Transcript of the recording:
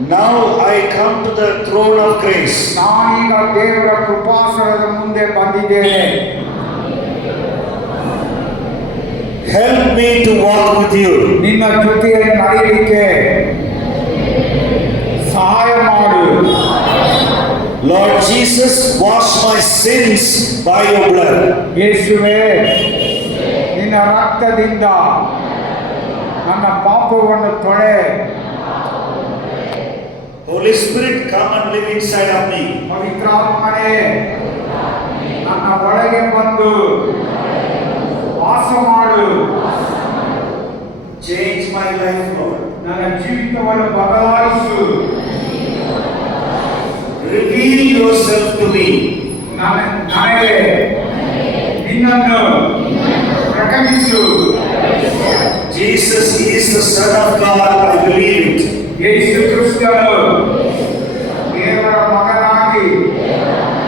Now I come to the throne of grace. ನಾನೀಗ ದೇವರ ಕೃಪಾಸನದ ಮುಂದೆ ಬಂದಿದ್ದೇನೆ. Help me to walk with you. ನಿನ್ನ ಜೊತೆಯಲ್ಲಿ ನಡೆಯಲಿಕ್ಕೆ ಸಹಾಯ ಮಾಡು. Lord Jesus, wash my sins by your blood. ಯೇಸುವೇ, ನಿನ್ನ ರಕ್ತದಿಂದ ನನ್ನ ಪಾಪವನ್ನು ತೊಳೆ. Holy Spirit, come and live inside of me. ಪವಿತ್ರಾತ್ಮನೇ, ನನ್ನ ಒಳಗೆ ಬಂದು ವಾಸ ಮಾಡು. Change my life, Lord. ನನ್ನ ಜೀವಿತವನ್ನು ಬದಲಾಯಿಸು. Reveal yourself to me. ನನಗೆ ನಿನ್ನನ್ನು ಪ್ರಕಟಿಸು. Jesus is the Son of God, I believe it. ಯೇಸು ಕ್ರಿಸ್ತನು